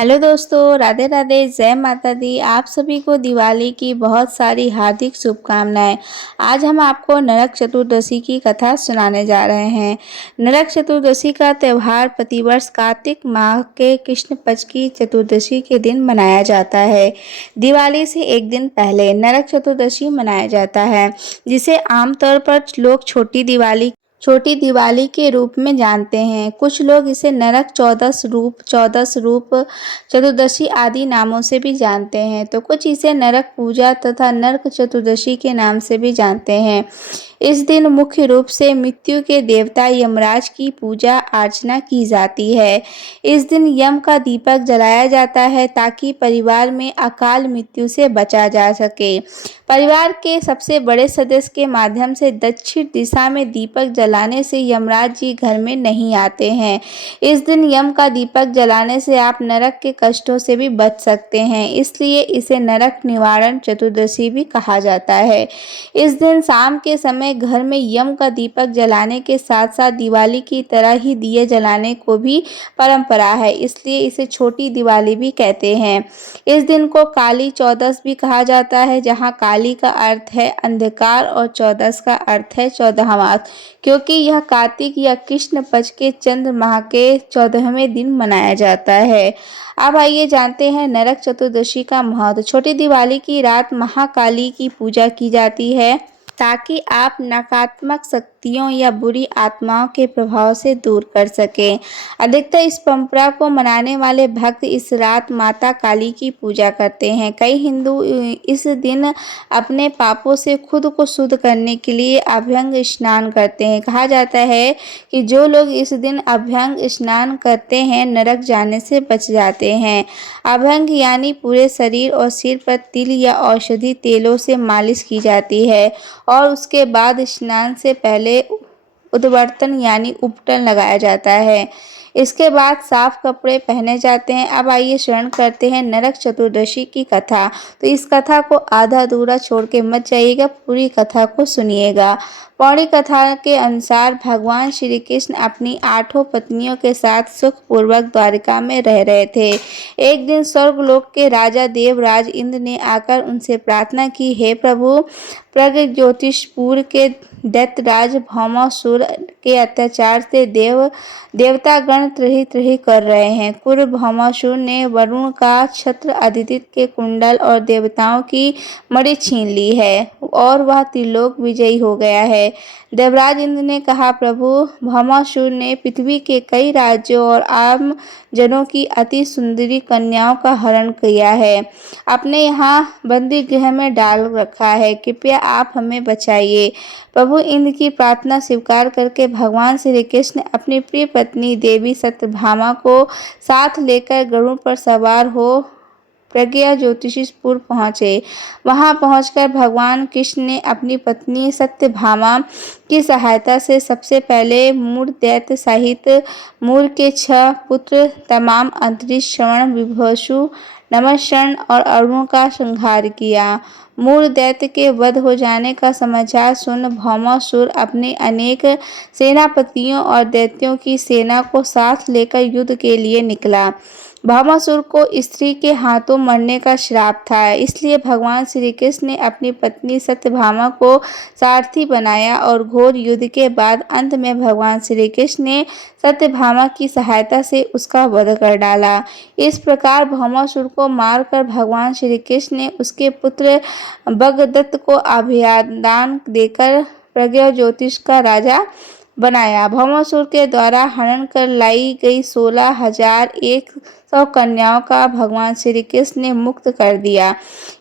Hello दोस्तों, राधे राधे, जय माता दी। आप सभी को दिवाली की बहुत सारी हार्दिक शुभकामनाएं। आज हम आपको नरक चतुर्दशी की कथा सुनाने जा रहे हैं। नरक चतुर्दशी का त्यौहार प्रतिवर्ष कार्तिक माह के कृष्ण पक्ष की चतुर्दशी के दिन मनाया जाता है। दिवाली से एक दिन पहले नरक चतुर्दशी मनाया जाता है, जिसे आमतौर पर लोग छोटी दिवाली के रूप में जानते हैं। कुछ लोग इसे नरक चौदस रूप चतुर्दशी आदि नामों से भी जानते हैं, तो कुछ इसे नरक पूजा तथा नरक चतुर्दशी के नाम से भी जानते हैं। इस दिन मुख्य रूप से मृत्यु के देवता यमराज की पूजा अर्चना की जाती है। इस दिन यम का दीपक जलाया जाता है ताकि परिवार में अकाल मृत्यु से बचा जा सके। परिवार के सबसे बड़े सदस्य के माध्यम से दक्षिण दिशा में दीपक जलाने से यमराज जी घर में नहीं आते हैं। इस दिन यम का दीपक जलाने से आप नरक के कष्टों से भी बच सकते हैं, इसलिए इसे नरक निवारण चतुर्दशी भी कहा जाता है। इस दिन शाम के समय घर में यम का दीपक जलाने के साथ साथ दिवाली की तरह ही दिए जलाने को भी परंपरा है, इसलिए इसे छोटी दिवाली भी कहते हैं। इस दिन को काली चौदस भी कहा जाता है, जहाँ काली का अर्थ है अंधकार और चौदस का अर्थ है 14वां, क्योंकि यह कार्तिक या कृष्ण पक्ष के चंद्र माह के 14वें दिन मनाया जाता है। अब आइए जानते हैं नरक चतुर्दशी का महत्व। छोटी दिवाली की रात महाकाली की पूजा की जाती है ताकि आप नकारात्मक शक्तियों या बुरी आत्माओं के प्रभाव से दूर कर सकें। अधिकतर इस परंपरा को मनाने वाले भक्त इस रात माता काली की पूजा करते हैं। कई हिंदू इस दिन अपने पापों से खुद को शुद्ध करने के लिए अभ्यंग स्नान करते हैं। कहा जाता है कि जो लोग इस दिन अभ्यंग स्नान करते हैं नरक जाने से बच जाते हैं। अभ्यंग यानी पूरे शरीर और सिर पर तिल या औषधि तेलों से मालिश की जाती है और उसके बाद स्नान से पहले उद्वर्तन यानी उपटन लगाया जाता है। इसके बाद साफ कपड़े पहने जाते हैं। अब आइए श्रवण करते हैं नरक चतुर्दशी की कथा। तो इस कथा को आधा अधूरा छोड़ के मत जाइएगा, पूरी कथा को सुनिएगा। पौराणिक कथा के अनुसार भगवान श्री कृष्ण अपनी 8 पत्नियों के साथ सुखपूर्वक द्वारिका में रह रहे थे। एक दिन स्वर्गलोक के राजा देवराज इंद्र ने आकर उनसे प्रार्थना की, हे प्रभु, प्रगज्योतिषपुर के दैत्यराज भौमासुर के अत्याचार से देवतागण त्रही त्रही कर रहे हैं। क्रूर भौमासुर ने वरुण का छत्र, अदिति के कुंडल और देवताओं की मणि छीन ली है और वह त्रिलोक विजयी हो गया है। देवराज इंद्र ने कहा, प्रभु, भौमासुर ने पृथ्वी के कई राज्यों और आम जनों की अति सुंदरी कन्याओं का हरण किया है, अपने यहाँ बंदी गृह में डाल रखा है। कृपया आप हमें बचाइए। प्रभु इंद्र की प्रार्थना स्वीकार करके भगवान श्री कृष्ण अपनी प्रिय पत्नी देवी सत्यभामा को साथ लेकर गरुड़ पर सवार हो प्रज्ञा ज्योतिषपुर पहुँचे। वहां पहुंचकर भगवान कृष्ण ने अपनी पत्नी सत्यभामा की सहायता से सबसे पहले मूर दैत्य सहित मूर के 6 पुत्र तमाम अंतरिक्ष श्रवण, विभुषु, नमस्करण और अरुण का संहार किया। मूर दैत्य के वध हो जाने का समाचार सुन भौमासुर अपने अनेक सेनापतियों और दैत्यों की सेना को साथ लेकर युद्ध के लिए निकला। भौमासुर को स्त्री के हाथों मरने का श्राप था, इसलिए भगवान श्री कृष्ण ने अपनी पत्नी सत्यभामा को सारथी बनाया और घोर युद्ध के बाद अंत में भगवान श्री कृष्ण ने सत्यभामा की सहायता से उसका वध कर डाला। इस प्रकार भौमासुर को मारकर भगवान श्री कृष्ण ने उसके पुत्र भगदत्त को अभयदान देकर प्रज्ञा ज्योतिष का राजा बनाया। भौमासुर के द्वारा हरण कर लाई गई 16,100 कन्याओं का भगवान श्री कृष्ण ने मुक्त कर दिया।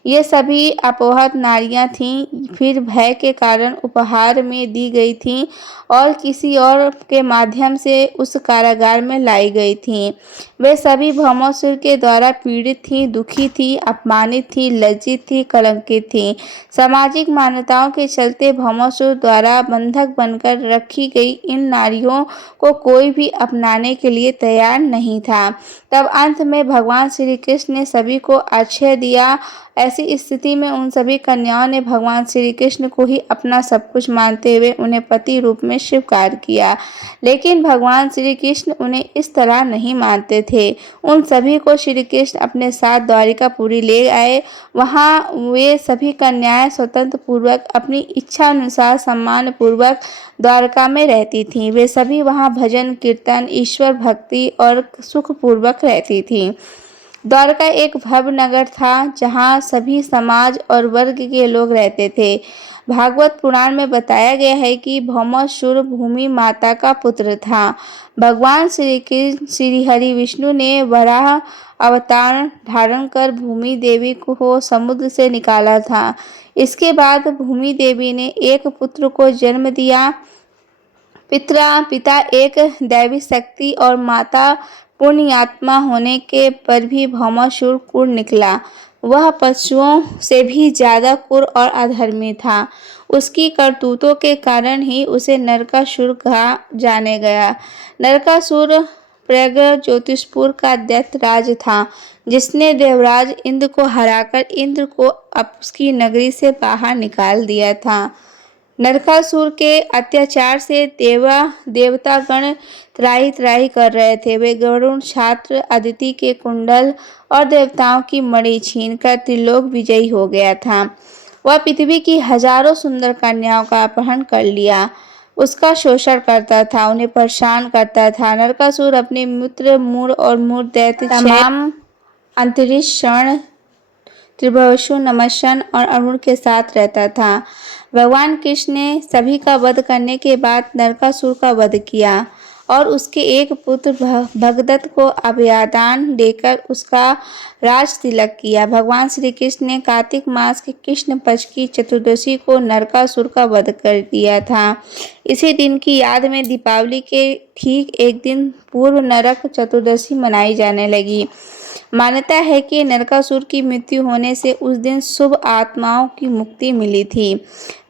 ये सभी अपहृत नारियां थीं, फिर भय के कारण उपहार में दी गई थीं और किसी और के माध्यम से उस कारागार में लाई गई थीं। वे सभी भौमासुर के द्वारा पीड़ित थीं, दुखी थीं, अपमानित थीं, लज्जित थीं, कलंकित थीं। सामाजिक मान्यताओं के चलते भौमासुर द्वारा बंधक बनकर रखी गई इन नारियों को कोई भी अपनाने के लिए तैयार नहीं था। तब अंत में भगवान श्री कृष्ण ने सभी को आश्रय दिया। ऐसी स्थिति में उन सभी कन्याओं ने भगवान श्री कृष्ण को ही अपना सब कुछ मानते हुए उन्हें पति रूप में स्वीकार किया। लेकिन भगवान श्री कृष्ण उन्हें इस तरह नहीं मानते थे। उन सभी को श्री कृष्ण अपने साथ द्वारिकापुरी ले आए। वहाँ वे सभी कन्याएं स्वतंत्र पूर्वक अपनी इच्छा अनुसार सम्मान पूर्वक द्वारका में रहती थीं। वे सभी वहाँ भजन कीर्तन, ईश्वर भक्ति और सुख पूर्वक रहती थीं। द्वारका एक भव्य नगर था जहाँ सभी समाज और वर्ग के लोग रहते थे। भागवत पुराण में बताया गया है कि भौमासुर भूमि माता का पुत्र था। भगवान श्री हरि विष्णु ने वराह अवतार धारण कर भूमि देवी को समुद्र से निकाला था। इसके बाद भूमि देवी ने एक पुत्र को जन्म दिया। पिता एक दैवी शक्ति और माता पुण्यात्मा होने के पर भी भौमासुर क्रूर निकला। वह पशुओं से भी ज्यादा क्रूर और अधर्मी था। उसकी करतूतों के कारण ही उसे नरकासुर कहा जाने गया। नरकासुर प्रज्ञ ज्योतिषपुर का दैत्यराज था, जिसने देवराज इंद्र को हराकर इंद्र को उसकी नगरी से बाहर निकाल दिया था। नरकासुर के अत्याचार से देवतागण त्राही त्राही कर रहे थे। वे गरुड़ छात्र अदिति के कुंडल और देवताओं की मणि छीनकर त्रिलोक विजयी हो गया था। वह पृथ्वी की हजारों सुंदर कन्याओं का अपहरण कर लिया, उसका शोषण करता था, उन्हें परेशान करता था। नरकासुर अपने मित्र मूर और मूर दैत्य तमाम अंतरिक्ष शरण त्रिभुवसु नमस्सन और अरुण के साथ रहता था। भगवान कृष्ण ने सभी का वध करने के बाद नरकासुर का वध किया और उसके एक पुत्र भगदत्त को अभयदान देकर उसका राज तिलक किया। भगवान श्री कृष्ण ने कार्तिक मास के कृष्ण पक्ष की चतुर्दशी को नरकासुर का वध कर दिया था। इसी दिन की याद में दीपावली के ठीक एक दिन पूर्व नरक चतुर्दशी मनाई जाने लगी। मान्यता है कि नरकासुर की मृत्यु होने से उस दिन शुभ आत्माओं की मुक्ति मिली थी।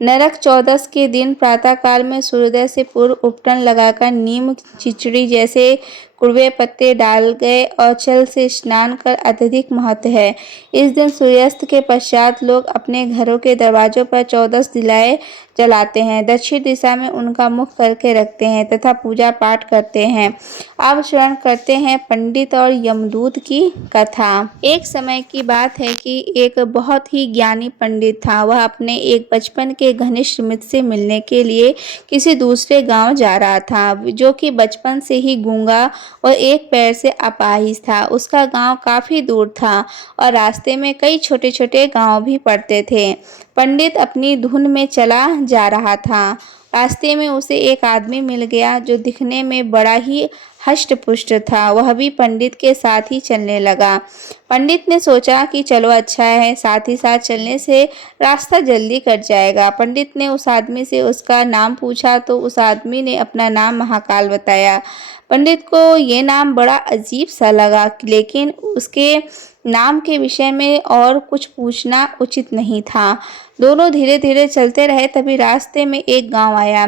नरक चौदस के दिन प्रातःकाल में सूर्योदय से पूर्व उपटन लगाकर नीम खिचड़ी जैसे कड़वे पत्ते डाल गए और जल से स्नान कर अत्यधिक महत्व है। इस दिन सूर्यास्त के पश्चात लोग अपने घरों के दरवाजों पर 14 दिलाए जलाते हैं, दक्षिण दिशा में उनका मुख करके रखते हैं तथा पूजा पाठ करते हैं। अब श्रवण करते हैं पंडित और यमदूत की कथा। एक समय की बात है कि एक बहुत ही ज्ञानी पंडित था। वह अपने एक बचपन के घनिष्ठ मित्र से मिलने के लिए किसी दूसरे गांव जा रहा था, जो कि बचपन से ही गूंगा और एक पैर से अपाहिज था। उसका गांव काफी दूर था और रास्ते में कई छोटे छोटे गांव भी पड़ते थे। पंडित अपनी धुन में चला जा रहा था। रास्ते में उसे एक आदमी मिल गया जो दिखने में बड़ा ही हष्ट-पुष्ट था। वह भी पंडित के साथ ही चलने लगा। पंडित ने सोचा कि चलो अच्छा है, साथ ही साथ चलने से रास्ता जल्दी कट जाएगा। पंडित ने उस आदमी से उसका नाम पूछा तो उस आदमी ने अपना नाम महाकाल बताया। पंडित को ये नाम बड़ा अजीब सा लगा, लेकिन उसके नाम के विषय में और कुछ पूछना उचित नहीं था। दोनों धीरे धीरे चलते रहे। तभी रास्ते में एक गांव आया।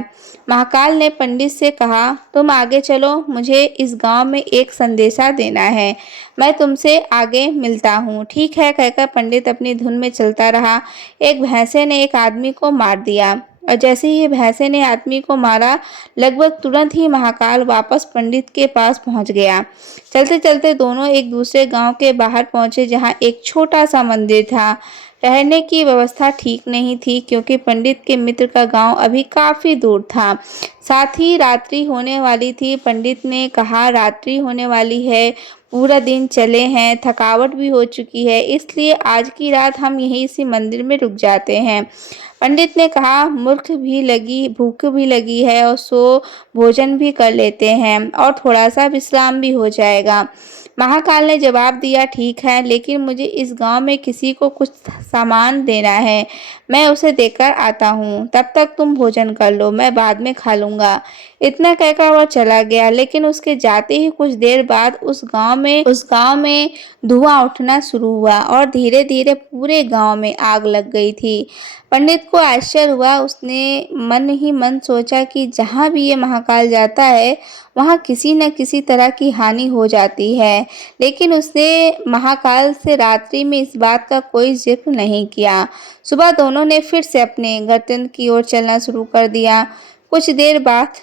महाकाल ने पंडित से कहा, तुम आगे चलो, मुझे इस गांव में एक संदेशा देना है, मैं तुमसे आगे मिलता हूँ। ठीक है कहकर पंडित अपनी धुन में चलता रहा। एक भैंसे ने एक आदमी को मार दिया और जैसे ही भैंसे ने आदमी को मारा, लगभग तुरंत ही महाकाल वापस पंडित के पास पहुंच गया। चलते चलते दोनों एक दूसरे गांव के बाहर पहुंचे, जहां एक छोटा सा मंदिर था। रहने की व्यवस्था ठीक नहीं थी क्योंकि पंडित के मित्र का गांव अभी काफी दूर था। साथ ही रात्रि होने वाली थी। पंडित ने कहा, रात्रि होने वाली है, पूरा दिन चले हैं, थकावट भी हो चुकी है, इसलिए आज की रात हम यहीं इसी मंदिर में रुक जाते हैं। पंडित ने कहा, भूख भी लगी है और सो भोजन भी कर लेते हैं और थोड़ा सा विश्राम भी हो जाएगा। महाकाल ने जवाब दिया, ठीक है, लेकिन मुझे इस गांव में किसी को कुछ सामान देना है, मैं उसे देकर आता हूँ, तब तक तुम भोजन कर लो, मैं बाद में खा लूँगा। इतना कहकर वह चला गया, लेकिन उसके जाते ही कुछ देर बाद उस गांव गांव में धुआं उठना शुरू हुआ और धीरे धीरे पूरे गांव में आग लग गई थी। पंडित को आश्चर्य हुआ। उसने मन ही मन सोचा कि जहाँ भी ये महाकाल जाता है वहाँ किसी न किसी तरह की हानि हो जाती है, लेकिन उसने महाकाल से रात्रि में इस बात का कोई जिक्र नहीं किया। सुबह दोनों ने फिर से अपने गंतव्य की ओर चलना शुरू कर दिया। कुछ देर बाद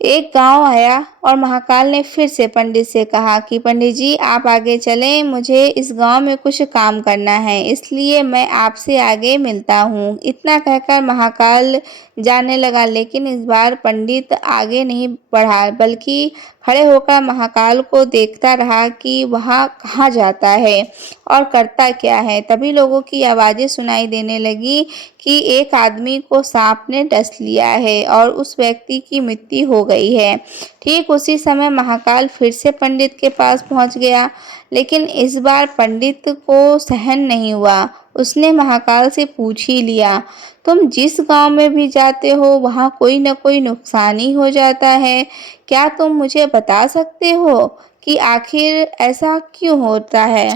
एक गांव आया और महाकाल ने फिर से पंडित से कहा कि पंडित जी, आप आगे चलें, मुझे इस गांव में कुछ काम करना है, इसलिए मैं आपसे आगे मिलता हूँ। इतना कहकर महाकाल जाने लगा, लेकिन इस बार पंडित आगे नहीं बढ़ा बल्कि खड़े होकर महाकाल को देखता रहा कि वह कहाँ जाता है और करता क्या है। तभी लोगों की आवाज़ें सुनाई देने लगी कि एक आदमी को सांप ने डस लिया है और उस व्यक्ति की मृत्यु हो गई है। ठीक उसी समय महाकाल फिर से पंडित के पास पहुंच गया, लेकिन इस बार पंडित को सहन नहीं हुआ। उसने महाकाल से पूछ ही लिया, तुम जिस गांव में भी जाते हो वहां कोई न कोई नुकसान ही हो जाता है। क्या तुम मुझे बता सकते हो कि आखिर ऐसा क्यों होता है?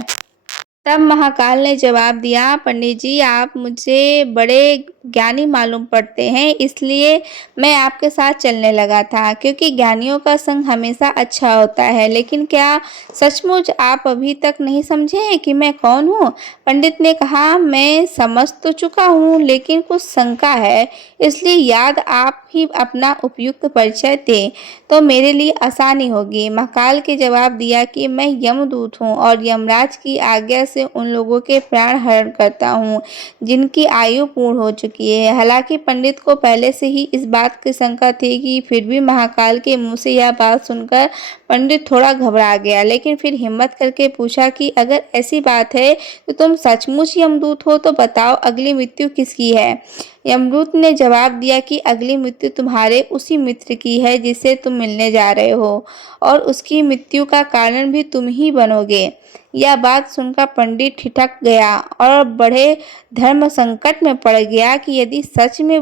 तब महाकाल ने जवाब दिया, पंडित जी, आप मुझे बड़े ज्ञानी मालूम पड़ते हैं, इसलिए मैं आपके साथ चलने लगा था, क्योंकि ज्ञानियों का संग हमेशा अच्छा होता है। लेकिन क्या सचमुच आप अभी तक नहीं समझे हैं कि मैं कौन हूँ? पंडित ने कहा, मैं समझ तो चुका हूँ, लेकिन कुछ शंका है, इसलिए याद आप ही अपना उपयुक्त परिचय दें तो मेरे लिए आसानी होगी। महाकाल के जवाब दिया कि मैं यमदूत हूँ और यमराज की आज्ञा से उन लोगों के प्राण हरण करता हूँ जिनकी आयु पूर्ण हो चुकी है। हालांकि पंडित को पहले से ही इस बात की शंका थी कि फिर भी महाकाल के मुंह से यह बात सुनकर पंडित थोड़ा घबरा गया, लेकिन फिर हिम्मत करके पूछा कि अगर ऐसी बात है तो तुम सचमुच यमदूत हो तो बताओ, अगली मृत्यु किसकी है? यमदूत ने जवाब दिया कि अगली मृत्यु तुम्हारे उसी मित्र की है जिससे तुम मिलने जा रहे हो, और उसकी मृत्यु का कारण भी तुम ही बनोगे। यह बात सुनकर पंडित ठिठक गया और बड़े धर्म संकट में पड़ गया कि यदि सच में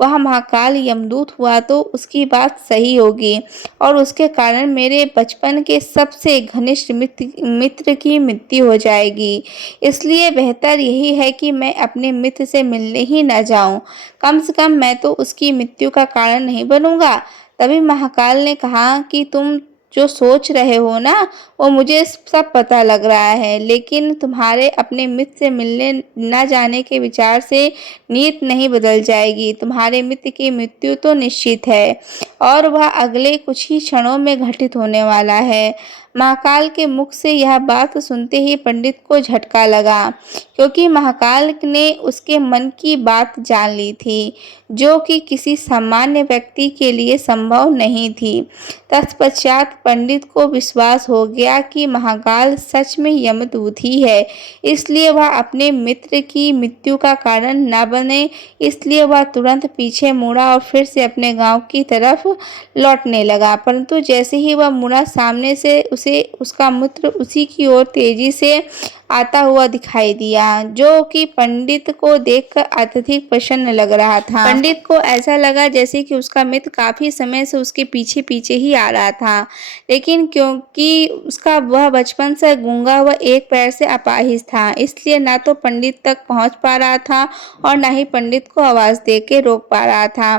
वह महाकाल यमदूत हुआ तो उसकी बात सही होगी और उसके कारण मेरे बचपन के सबसे घनिष्ठ मित्र की मृत्यु हो जाएगी। इसलिए बेहतर यही है कि मैं अपने मित्र से मिलने ही न जाऊं, कम से कम मैं तो उसकी मृत्यु का कारण नहीं बनूंगा। तभी महाकाल ने कहा कि तुम जो सोच रहे हो ना, वो मुझे सब पता लग रहा है, लेकिन तुम्हारे अपने मित्र से मिलने न जाने के विचार से नीयत नहीं बदल जाएगी। तुम्हारे मित्र की मृत्यु तो निश्चित है और वह अगले कुछ ही क्षणों में घटित होने वाला है। महाकाल के मुख से यह बात सुनते ही पंडित को झटका लगा, क्योंकि महाकाल ने उसके मन की बात जान ली थी, जो कि किसी सामान्य व्यक्ति के लिए संभव नहीं थी। तत्पश्चात पंडित को विश्वास हो गया कि महाकाल सच में यमदूत ही है, इसलिए वह अपने मित्र की मृत्यु का कारण न बने। इसलिए वह तुरंत पीछे मुड़ा और फिर से अपने गांव की तरफ लौटने लगा। परंतु जैसे ही वह मुड़ा, सामने से उसे उसका मित्र उसी की ओर तेजी से आता हुआ दिखाई दिया, जो कि पंडित को देखकर अत्यधिक प्रसन्न लग रहा था। पंडित को ऐसा लगा जैसे कि उसका मित्र काफी समय से उसके पीछे पीछे ही आ रहा था, लेकिन क्योंकि उसका वह बचपन से गूंगा हुआ एक पैर से अपाहिज था, इसलिए ना तो पंडित तक पहुंच पा रहा था और ना ही पंडित को आवाज दे के रोक पा रहा था।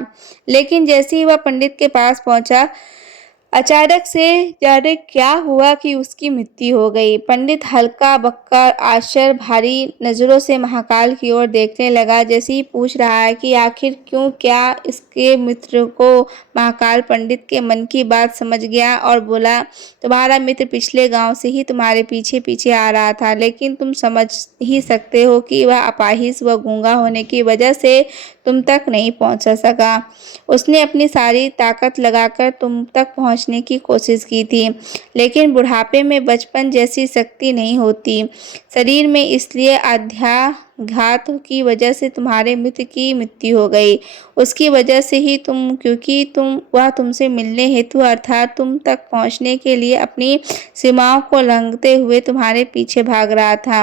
लेकिन जैसे ही वह पंडित के पास पहुंचा, अचानक से जाने क्या हुआ कि उसकी मृत्यु हो गई। पंडित हल्का बक्का आश्चर्य भारी नजरों से महाकाल की ओर देखने लगा, जैसे ही पूछ रहा है कि आखिर क्यों, क्या इसके मित्र को। महाकाल पंडित के मन की बात समझ गया और बोला, तुम्हारा मित्र पिछले गांव से ही तुम्हारे पीछे पीछे आ रहा था, लेकिन तुम समझ ही सकते हो कि वह अपाहिज व गूंगा होने की वजह से तुम तक नहीं पहुंच सका। उसने अपनी सारी ताकत लगाकर तुम तक पहुंचने की कोशिश की थी, लेकिन बुढ़ापे में बचपन जैसी शक्ति नहीं होती शरीर में, इसलिए घात की वजह से तुम्हारे मित्र की मृत्यु हो गई। उसकी वजह से ही क्योंकि वह तुमसे मिलने हेतु अर्थात तुम तक पहुँचने के लिए अपनी सीमाओं को लंघते हुए तुम्हारे पीछे भाग रहा था।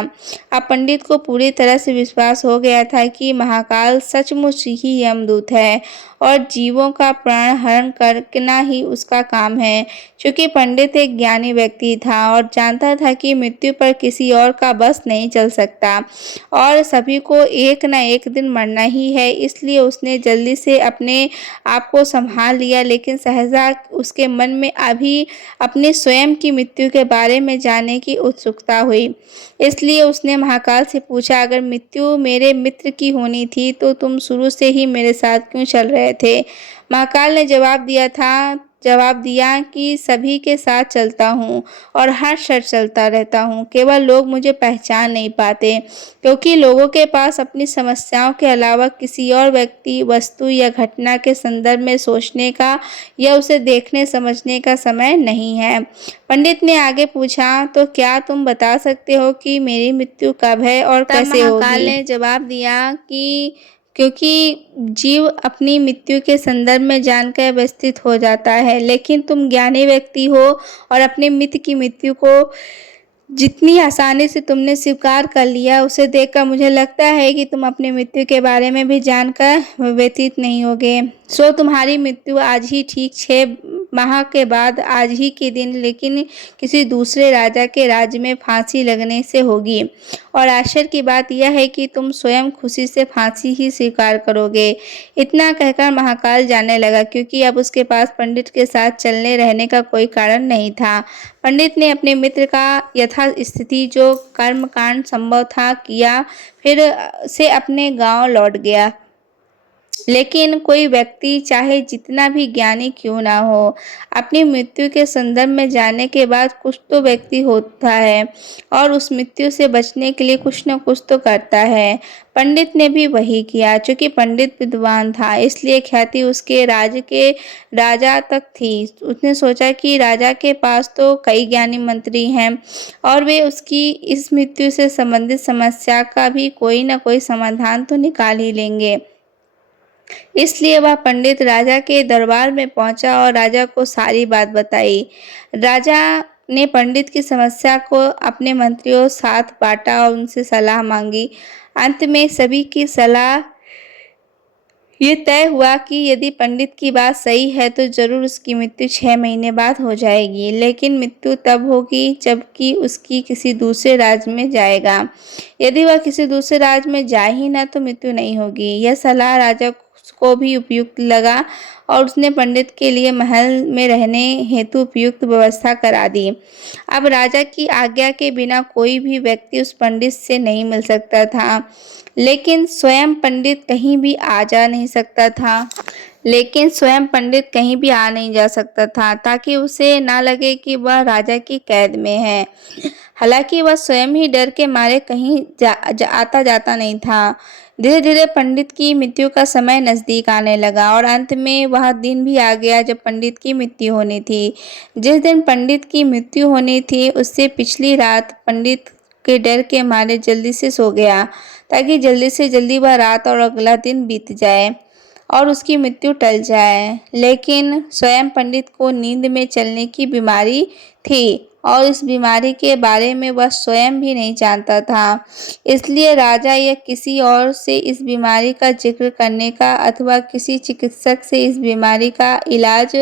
अब पंडित को पूरी तरह से विश्वास हो गया था कि महाकाल सचमुच ही यमदूत है और जीवों का प्राण हरण करना ही उसका काम है। चूँकि पंडित एक ज्ञानी व्यक्ति था और जानता था कि मृत्यु पर किसी और का बस नहीं चल सकता और सभी को एक न एक दिन मरना ही है, इसलिए उसने जल्दी से अपने आप को संभाल लिया। लेकिन सहसा उसके मन में अभी अपनी स्वयं की मृत्यु के बारे में जानने की उत्सुकता हुई। इसलिए उसने महाकाल से पूछा, अगर मृत्यु मेरे मित्र की होनी थी तो तुम शुरू से ही मेरे साथ क्यों चल रहे थे? महाकाल ने जवाब दिया कि सभी के साथ चलता हूँ और हर शर्त चलता रहता हूँ, केवल लोग मुझे पहचान नहीं पाते क्योंकि लोगों के पास अपनी समस्याओं के अलावा किसी और व्यक्ति, वस्तु या घटना के संदर्भ में सोचने का या उसे देखने समझने का समय नहीं है। पंडित ने आगे पूछा, तो क्या तुम बता सकते हो कि मेरी मृत्यु कब है और कैसे होगी? महाकाल ने जवाब दिया कि क्योंकि जीव अपनी मृत्यु के संदर्भ में जानकर व्यवस्थित हो जाता है, लेकिन तुम ज्ञानी व्यक्ति हो और अपने मित्र की मृत्यु को जितनी आसानी से तुमने स्वीकार कर लिया, उसे देखकर मुझे लगता है कि तुम अपनी मृत्यु के बारे में भी जानकर व्यतीत नहीं होगे। सो तुम्हारी मृत्यु आज ही ठीक 6 माह के बाद आज ही के दिन लेकिन किसी दूसरे राजा के राज्य में फांसी लगने से होगी। और आश्चर्य की बात यह है कि तुम स्वयं खुशी से फांसी ही स्वीकार करोगे। इतना कहकर महाकाल जाने लगा क्योंकि अब उसके पास पंडित के साथ चलने रहने का कोई कारण नहीं था। पंडित ने अपने मित्र का यथास्थिति जो कर्मकांड संभव था किया, फिर से अपने गांव लौट गया। लेकिन कोई व्यक्ति चाहे जितना भी ज्ञानी क्यों ना हो, अपनी मृत्यु के संदर्भ में जानने के बाद कुछ तो व्यक्ति होता है और उस मृत्यु से बचने के लिए कुछ न कुछ तो करता है। पंडित ने भी वही किया। चूंकि पंडित विद्वान था, इसलिए ख्याति उसके राज्य के राजा तक थी। उसने सोचा कि राजा के पास तो कई ज्ञानी मंत्री हैं और वे उसकी इस मृत्यु से संबंधित समस्या का भी कोई न कोई समाधान तो निकाल ही लेंगे। इसलिए वह पंडित राजा के दरबार में पहुंचा और राजा को सारी बात बताई। राजा ने पंडित की समस्या को अपने मंत्रियों साथ बांटा और उनसे सलाह मांगी। अंत में सभी की सलाह ये तय हुआ कि यदि पंडित की बात सही है तो जरूर उसकी मृत्यु 6 महीने बाद हो जाएगी, लेकिन मृत्यु तब होगी जबकि उसकी किसी दूसरे राज्य में जाएगा। यदि वह किसी दूसरे राज्य में जाए ही ना तो मृत्यु नहीं होगी। यह सलाह राजा को भी उपयुक्त लगा और उसने पंडित के लिए महल में रहने हेतु उपयुक्त व्यवस्था करा दी। अब राजा की आज्ञा के बिना कोई भी व्यक्ति उस पंडित से नहीं मिल सकता था, लेकिन स्वयं पंडित कहीं भी आ जा नहीं सकता था ताकि उसे ना लगे कि वह राजा की कैद में है। हालांकि वह स्वयं ही डर के मारे कहीं आता जाता नहीं था। धीरे धीरे पंडित की मृत्यु का समय नजदीक आने लगा और अंत में वह दिन भी आ गया जब पंडित की मृत्यु होनी थी। जिस दिन पंडित की मृत्यु होनी थी उससे पिछली रात पंडित के डर के मारे जल्दी से सो गया ताकि जल्दी से जल्दी वह रात और अगला दिन बीत जाए और उसकी मृत्यु टल जाए। लेकिन स्वयं पंडित को नींद में चलने की बीमारी थी और इस बीमारी के बारे में वह स्वयं भी नहीं जानता था। इसलिए राजा या किसी और से इस बीमारी का जिक्र करने का अथवा किसी चिकित्सक से इस बीमारी का इलाज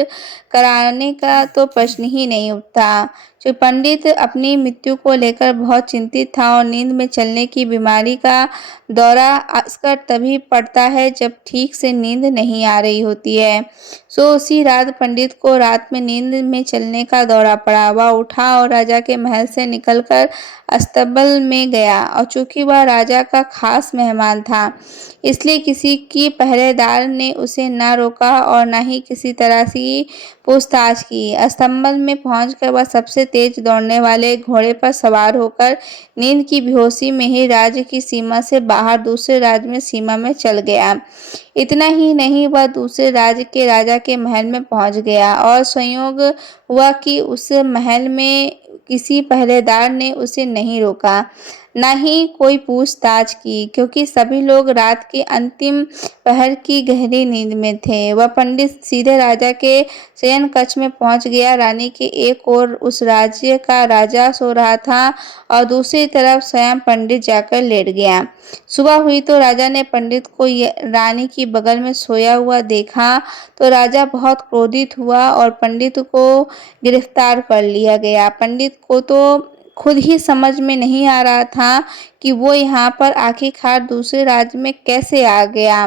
कराने का तो प्रश्न ही नहीं उठता। जो पंडित अपनी मृत्यु को लेकर बहुत चिंतित था और नींद में चलने की बीमारी का दौरा अक्सर तभी पड़ता है जब ठीक से नींद नहीं आ रही होती है। सो उसी रात पंडित को रात में नींद में चलने का दौरा पड़ा। वह उठा और राजा के महल से निकलकर अस्तबल में गया और चूंकि वह राजा का खास मेहमान था, इसलिए किसी की पहरेदार ने उसे न रोका और न ही किसी तरह की पूछताछ की। अस्तबल में पहुंचकर वह सबसे तेज दौड़ने वाले घोड़े पर सवार होकर नींद की बेहोशी में ही राज्य की सीमा से बाहर दूसरे राज्य में सीमा में चल गया। इतना ही नहीं, वह दूसरे राज्य के राजा के महल में पहुंच गया और संयोग हुआ कि उस महल में किसी पहरेदार ने उसे नहीं रोका, न ही कोई पूछताछ की, क्योंकि सभी लोग रात के अंतिम पहर की गहरी नींद में थे। वह पंडित सीधे राजा के शयन कक्ष में पहुंच गया। रानी के एक ओर उस राज्य का राजा सो रहा था और दूसरी तरफ स्वयं पंडित जाकर लेट गया। सुबह हुई तो राजा ने पंडित को रानी की बगल में सोया हुआ देखा तो राजा बहुत क्रोधित हुआ और पंडित को गिरफ्तार कर लिया गया। पंडित को तो खुद ही समझ में नहीं आ रहा था कि वो यहाँ पर आखिरकार दूसरे राज्य में कैसे आ गया।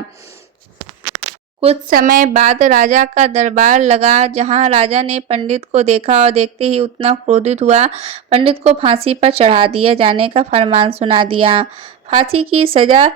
कुछ समय बाद राजा का दरबार लगा, जहां राजा ने पंडित को देखा और देखते ही उतना क्रोधित हुआ, पंडित को फांसी पर चढ़ा दिया जाने का फरमान सुना दिया। फांसी की सजा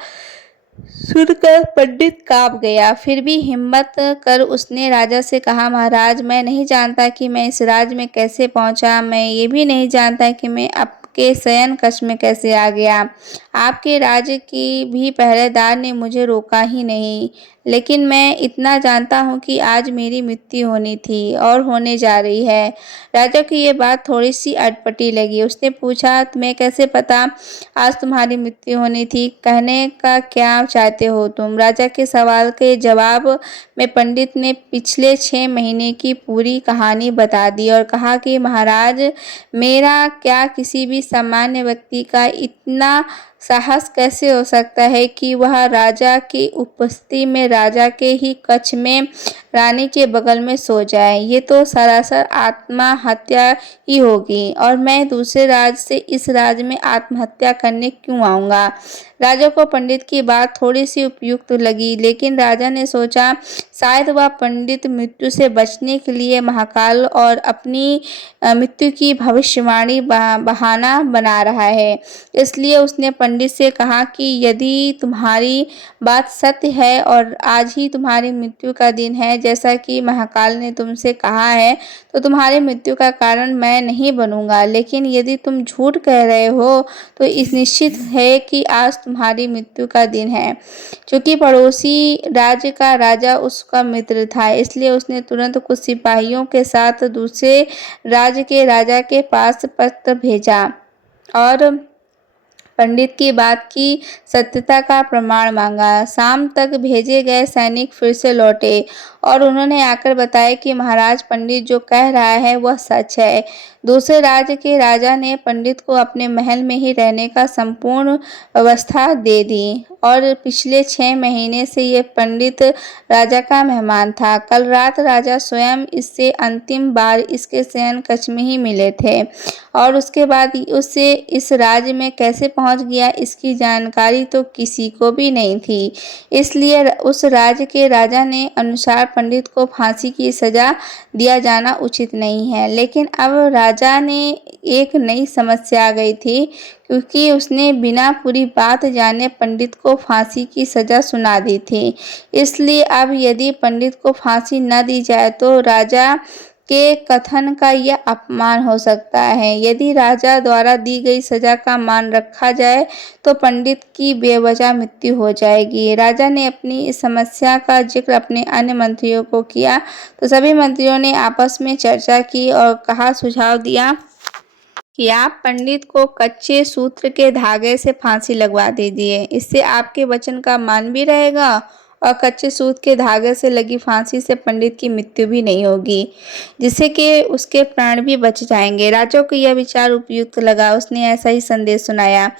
सुनकर पंडित कांप गया। फिर भी हिम्मत कर उसने राजा से कहा, महाराज, मैं नहीं जानता कि मैं इस राज्य में कैसे पहुंचा। मैं ये भी नहीं जानता कि मैं आपके शयन कक्ष में कैसे आ गया। आपके राज्य की भी पहरेदार ने मुझे रोका ही नहीं, लेकिन मैं इतना जानता हूँ कि आज मेरी मृत्यु होनी थी और होने जा रही है। राजा की ये बात थोड़ी सी अटपटी लगी। उसने पूछा, तुम्हें कैसे पता आज तुम्हारी मृत्यु होनी थी? कहने का क्या चाहते हो तुम? राजा के सवाल के जवाब में पंडित ने पिछले 6 महीने की पूरी कहानी बता दी और कहा कि महाराज, मेरा क्या किसी भी सामान्य व्यक्ति का इतना साहस कैसे हो सकता है कि वह राजा की उपस्थिति में राजा के ही कक्ष में रानी के बगल में सो जाए। ये तो सरासर आत्महत्या ही होगी और मैं दूसरे राज्य से इस राज्य में आत्महत्या करने क्यों आऊँगा? राजा को पंडित की बात थोड़ी सी उपयुक्त लगी, लेकिन राजा ने सोचा शायद वह पंडित मृत्यु से बचने के लिए महाकाल और अपनी मृत्यु की भविष्यवाणी बहाना बना रहा है। इसलिए उसने पंडित से कहा कि यदि तुम्हारी बात सत्य है और आज ही तुम्हारी मृत्यु का दिन है, जैसा कि महाकाल ने तुमसे कहा है, तो तुम्हारी मृत्यु का कारण मैं नहीं बनूंगा। लेकिन यदि तुम झूठ कह रहे हो तो इस निश्चित है कि आज तुम्हारी मृत्यु का दिन है। क्योंकि पड़ोसी राज्य का राजा उसका मित्र था, इसलिए उसने तुरंत कुछ सिपाहियों के साथ दूसरे राज्य के राजा के पास पत्र भेजा और पंडित की बात की सत्यता का प्रमाण मांगा। शाम तक भेजे गए सैनिक फिर से लौटे और उन्होंने आकर बताया कि महाराज, पंडित जो कह रहा है वह सच है। दूसरे राज्य के राजा ने पंडित को अपने महल में ही रहने का संपूर्ण व्यवस्था दे दी और पिछले 6 महीने से ये पंडित राजा का मेहमान था। कल रात राजा स्वयं इससे अंतिम बार इसके शयन कक्ष में ही मिले थे और उसके बाद उससे इस राज्य में कैसे पहुंच गया, इसकी जानकारी तो किसी को भी नहीं थी। इसलिए उस राज्य के राजा ने अनुसार पंडित को फांसी की सजा दिया जाना उचित नहीं है। लेकिन अब राजा ने एक नई समस्या आ गई थी, क्योंकि उसने बिना पूरी बात जाने पंडित को फांसी की सजा सुना दी थी। इसलिए अब यदि पंडित को फांसी न दी जाए तो राजा के कथन का यह अपमान हो सकता है। यदि राजा द्वारा दी गई सजा का मान रखा जाए तो पंडित की बेवजह मृत्यु हो जाएगी। राजा ने अपनी इस समस्या का जिक्र अपने अन्य मंत्रियों को किया तो सभी मंत्रियों ने आपस में चर्चा की और कहा, सुझाव दिया कि आप पंडित को कच्चे सूत्र के धागे से फांसी लगवा दीजिए। इससे आपके वचन का मान भी रहेगा और कच्चे सूत के धागे से लगी फांसी से पंडित की मृत्यु भी नहीं होगी, जिससे कि उसके प्राण भी बच जाएंगे। राजा को यह विचार उपयुक्त लगा। उसने ऐसा ही संदेश सुनाया।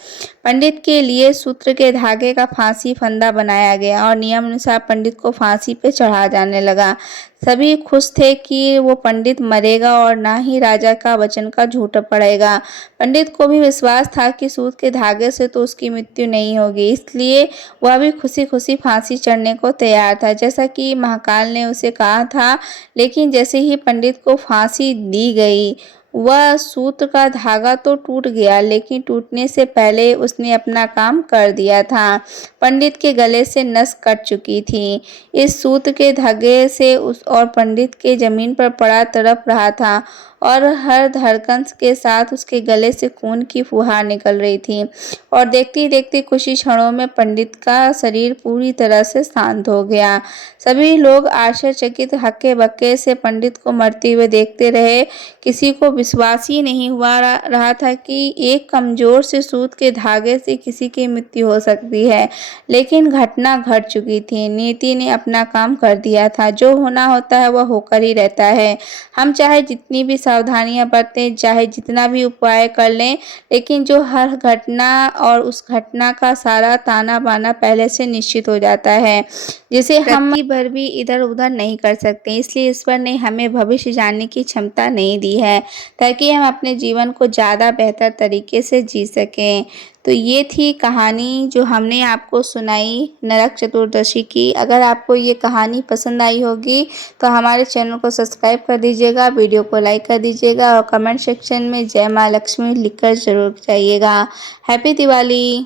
पंडित के लिए सूत्र के धागे का फांसी फंदा बनाया गया और नियम अनुसार पंडित को फांसी पे चढ़ा जाने लगा। सभी खुश थे कि वो पंडित मरेगा और ना ही राजा का वचन का झूठ पड़ेगा। पंडित को भी विश्वास था कि सूत के धागे से तो उसकी मृत्यु नहीं होगी, इसलिए वह भी खुशी खुशी फांसी चढ़ने को तैयार था, जैसा कि महाकाल ने उसे कहा था। लेकिन जैसे ही पंडित को फांसी दी गई, वह सूत्र का धागा तो टूट गया, लेकिन टूटने से पहले उसने अपना काम कर दिया था। पंडित के गले से नस कट चुकी थी। इस सूत्र के धागे से उस और पंडित के जमीन पर पड़ा तड़प रहा था और हर धड़कन के साथ उसके गले से खून की फुहार निकल रही थी। और देखते ही देखते कुछ ही क्षणों में पंडित का शरीर पूरी तरह से शांत हो गया। सभी लोग आश्चर्यचकित हक्के-बक्के से पंडित को मरते हुए देखते रहे। किसी को विश्वास ही नहीं हुआ रहा था कि एक कमज़ोर से सूत के धागे से किसी की मृत्यु हो सकती है। लेकिन घटना घट चुकी थी। नियति ने अपना काम कर दिया था। जो होना होता है वह होकर ही रहता है। हम चाहे जितनी भी सावधानियाँ बरतें, चाहे जितना भी उपाय कर लें, लेकिन जो हर घटना और उस घटना का सारा ताना-बाना पहले से निश्चित हो जाता है, जिसे हम रत्ती भर भी इधर-उधर नहीं कर सकते। इसलिए ईश्वर ने हमें भविष्य जानने की क्षमता नहीं दी है, ताकि हम अपने जीवन को ज़्यादा बेहतर तरीके से जी सकें। तो ये थी कहानी जो हमने आपको सुनाई नरक चतुर्दशी की। अगर आपको ये कहानी पसंद आई होगी तो हमारे चैनल को सब्सक्राइब कर दीजिएगा, वीडियो को लाइक कर दीजिएगा और कमेंट सेक्शन में जय माँ लक्ष्मी लिखकर ज़रूर जाइएगा। हैप्पी दिवाली।